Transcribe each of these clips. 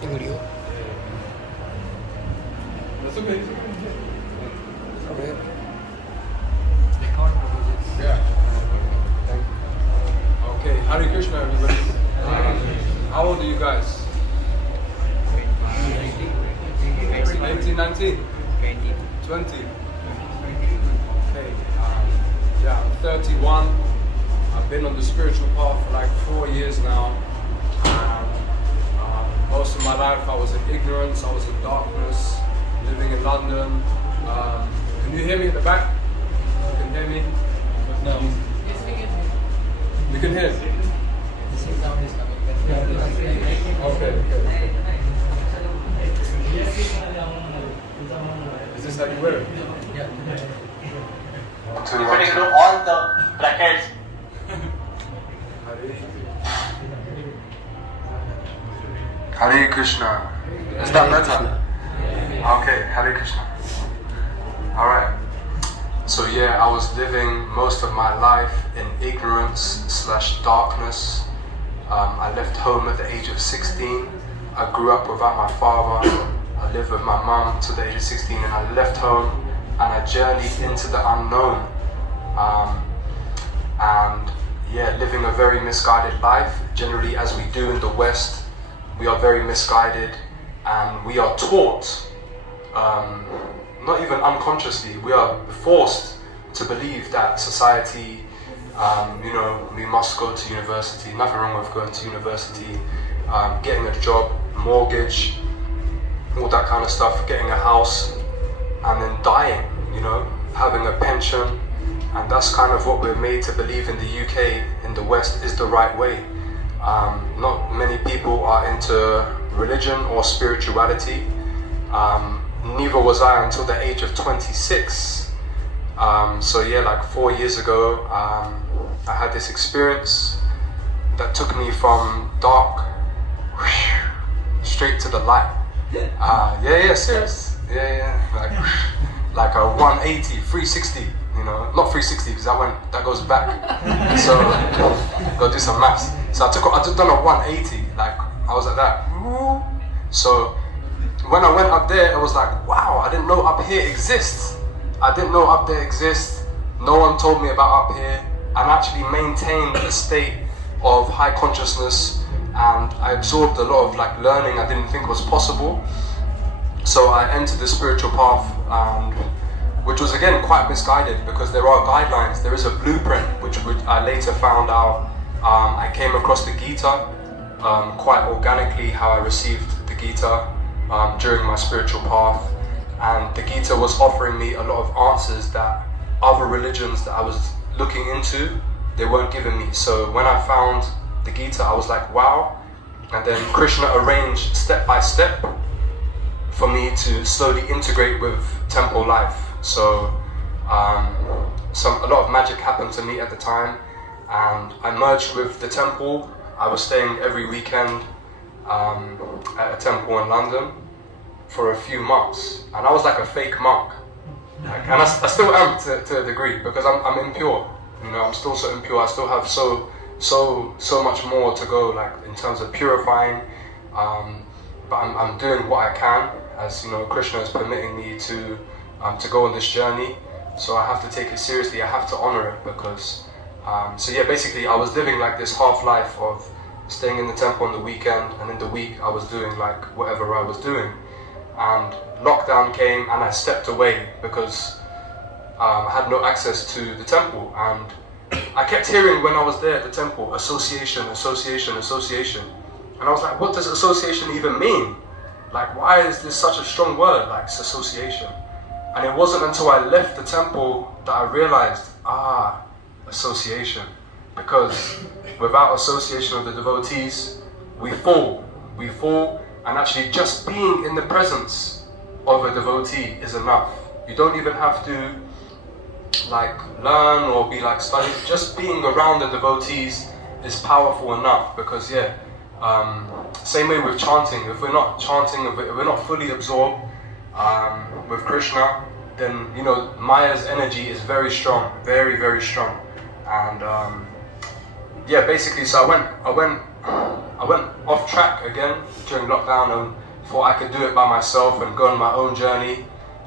video. That's okay. Okay. Yeah. Thank you. Okay, Hare Krishna, everybody. How old are you guys? 18, 19? 20. Okay. Yeah, I'm 31. I've been on the spiritual path for like 4 years now. Most of my life I was in ignorance, I was in darkness, living in London. Can you hear me at the back? You can hear me? No. Yes, we can hear. You can hear? Okay. Is this how you wear it? Yeah. If you do all the brackets. Hare Krishna. Is that better? Okay, Hare Krishna. Alright. So yeah, I was living most of my life in ignorance / darkness. I left home at the age of 16. I grew up without my father. I lived with my mum till the age of 16, and I left home and I journeyed into the unknown. And yeah, living a very misguided life. Generally, as we do in the West, we are very misguided, and we are taught, not even unconsciously, we are forced to believe that society, we must go to university. Nothing wrong with going to university, getting a job, mortgage, all that kind of stuff, getting a house, and then dying, having a pension. And that's kind of what we're made to believe in the UK, in the West, is the right way. Not many people are into religion or spirituality. Neither was I until the age of 26. So yeah, like 4 years ago, I had this experience that took me from dark straight to the light. Serious. Like a 180, 360. Not 360 because that goes back. So gotta do some maths. So I just done a 180. Like I was like that. So when I went up there, it was like, wow, I didn't know up here exists. I didn't know up there exists. No one told me about up here. And actually maintained a state of high consciousness, and I absorbed a lot of learning I didn't think was possible. So I entered the spiritual path, which was again quite misguided, because there are guidelines, there is a blueprint, which I later found out. I came across the Gita quite organically, how I received the Gita during my spiritual path, and the Gita was offering me a lot of answers that other religions that I was looking into, they weren't giving me. So when I found the Gita, I was like, wow. And then Krishna arranged step by step for me to slowly integrate with temple life. So a lot of magic happened to me at the time, and I merged with the temple. I was staying every weekend at a temple in London for a few months, and I was like a fake monk. And I still am to a degree, because I'm impure. I'm still so impure. I still have so much more to go, in terms of purifying. But I'm doing what I can, as Krishna is permitting me to go on this journey. So I have to take it seriously. I have to honor it, because basically I was living this half life of staying in the temple on the weekend, and in the week I was doing whatever I was doing. And lockdown came, and I stepped away because I had no access to the temple. And I kept hearing when I was there at the temple, association. And I was like, what does association even mean? Why is this such a strong word, association? And it wasn't until I left the temple that I realized, association. Because without association of the devotees, we fall, and actually just being in the presence of a devotee is enough. You don't even have to learn or be studying. Just being around the devotees is powerful enough, because same way with chanting. If we're not chanting, if we're not fully absorbed with Krishna, then Maya's energy is very strong, very, very strong. And basically, so I went I went off track again during lockdown and thought I could do it by myself and go on my own journey.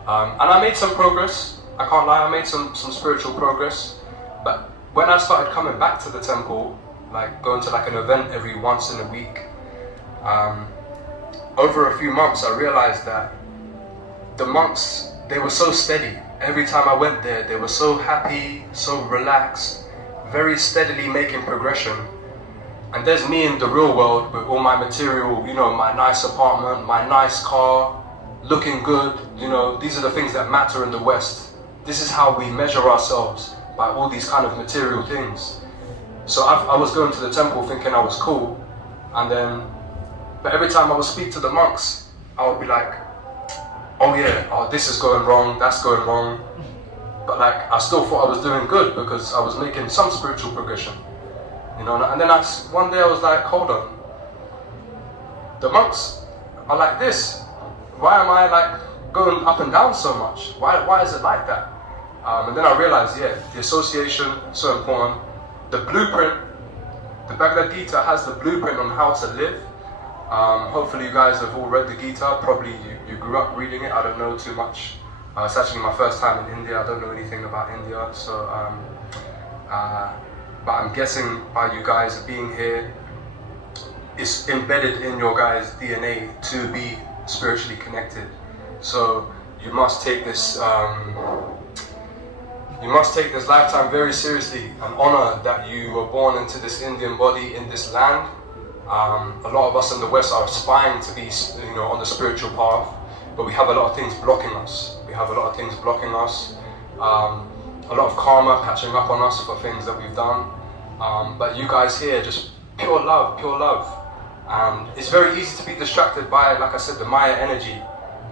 And I made some progress. I can't lie, I made some spiritual progress. But when I started coming back to the temple, like going to like an event every once in a week, over a few months I realized that the monks, they were so steady. Every time I went there, they were so happy, so relaxed, very steadily making progression. And there's me in the real world with all my material, you know, my nice apartment, my nice car, looking good, you know, these are the things that matter in the West. This is how we measure ourselves, by all these kind of material things. So I was going to the temple thinking I was cool, and then, but every time I would speak to the monks, I would be like, oh yeah, oh this is going wrong, that's going wrong. But like, I still thought I was doing good because I was making some spiritual progression. You know, and then one day I was like, hold on, the monks are like this. Why am I like going up and down so much? Why is it like that? And then I realized, yeah, the association, so important. The blueprint, the Bhagavad Gita has the blueprint on how to live. Hopefully you guys have all read the Gita. Probably you grew up reading it. I don't know too much. It's actually my first time in India. I don't know anything about India. So, but I'm guessing by you guys being here, it's embedded in your guys' DNA to be spiritually connected. So you must take this lifetime very seriously and honor that you were born into this Indian body in this land. A lot of us in the West are aspiring to be, you know, on the spiritual path, but we have a lot of things blocking us. A lot of karma catching up on us for things that we've done. But you guys here, just pure love. And it's very easy to be distracted by, like I said, the Maya energy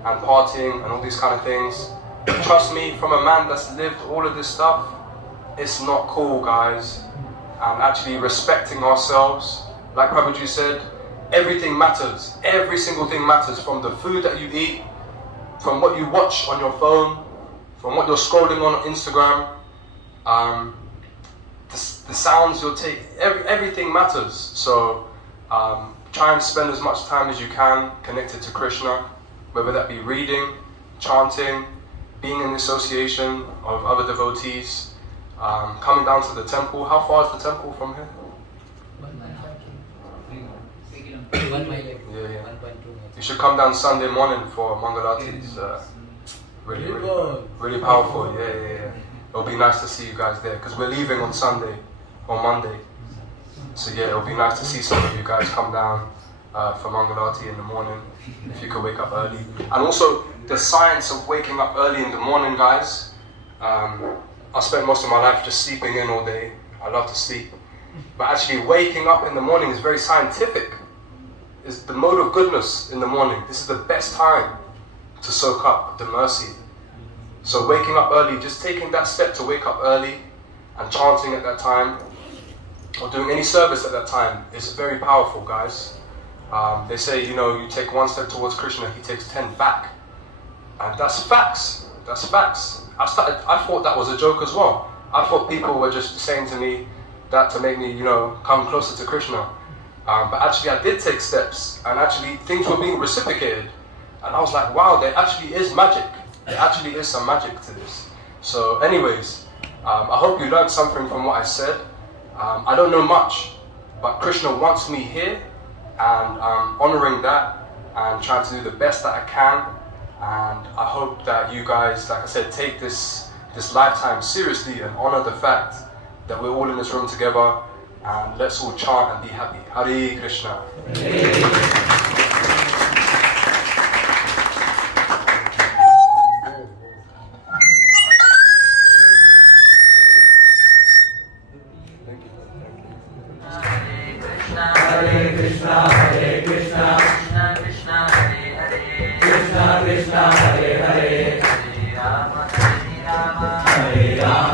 and partying and all these kind of things. Trust me, from a man that's lived all of this stuff, it's not cool, guys. And actually respecting ourselves, like Prabhuji said, everything matters. Every single thing matters, from the food that you eat, from what you watch on your phone, from what you're scrolling on Instagram, the sounds you'll take, everything matters. So try and spend as much time as you can connected to Krishna, whether that be reading, chanting, being in association of other devotees, coming down to the temple. How far is the temple from here? 1 mile. Yeah. You should come down Sunday morning for Mangalati. It's really powerful. Yeah. It'll be nice to see you guys there because we're leaving on Sunday or Monday. So yeah, it'll be nice to see some of you guys come down for Mangalati in the morning if you could wake up early. And also the science of waking up early in the morning, guys. I spent most of my life just sleeping in all day. I love to sleep. But actually waking up in the morning is very scientific. It's the mode of goodness in the morning. This is the best time to soak up the mercy. So waking up early, just taking that step to wake up early and chanting at that time or doing any service at that time is very powerful, guys. They say, you know, you take one step towards Krishna, he takes 10 back. And that's facts. I thought that was a joke as well. I thought people were just saying to me that to make me, you know, come closer to Krishna. But actually I did take steps, and actually things were being reciprocated. And I was like, wow, there actually is magic. There actually is some magic to this. So anyways, I hope you learned something from what I said. I don't know much, but Krishna wants me here, and I'm honoring that and trying to do the best that I can. And I hope that you guys, like I said, take this lifetime seriously and honor the fact that we're all in this room together, and let's all chant and be happy. Hare Krishna. Hare Rama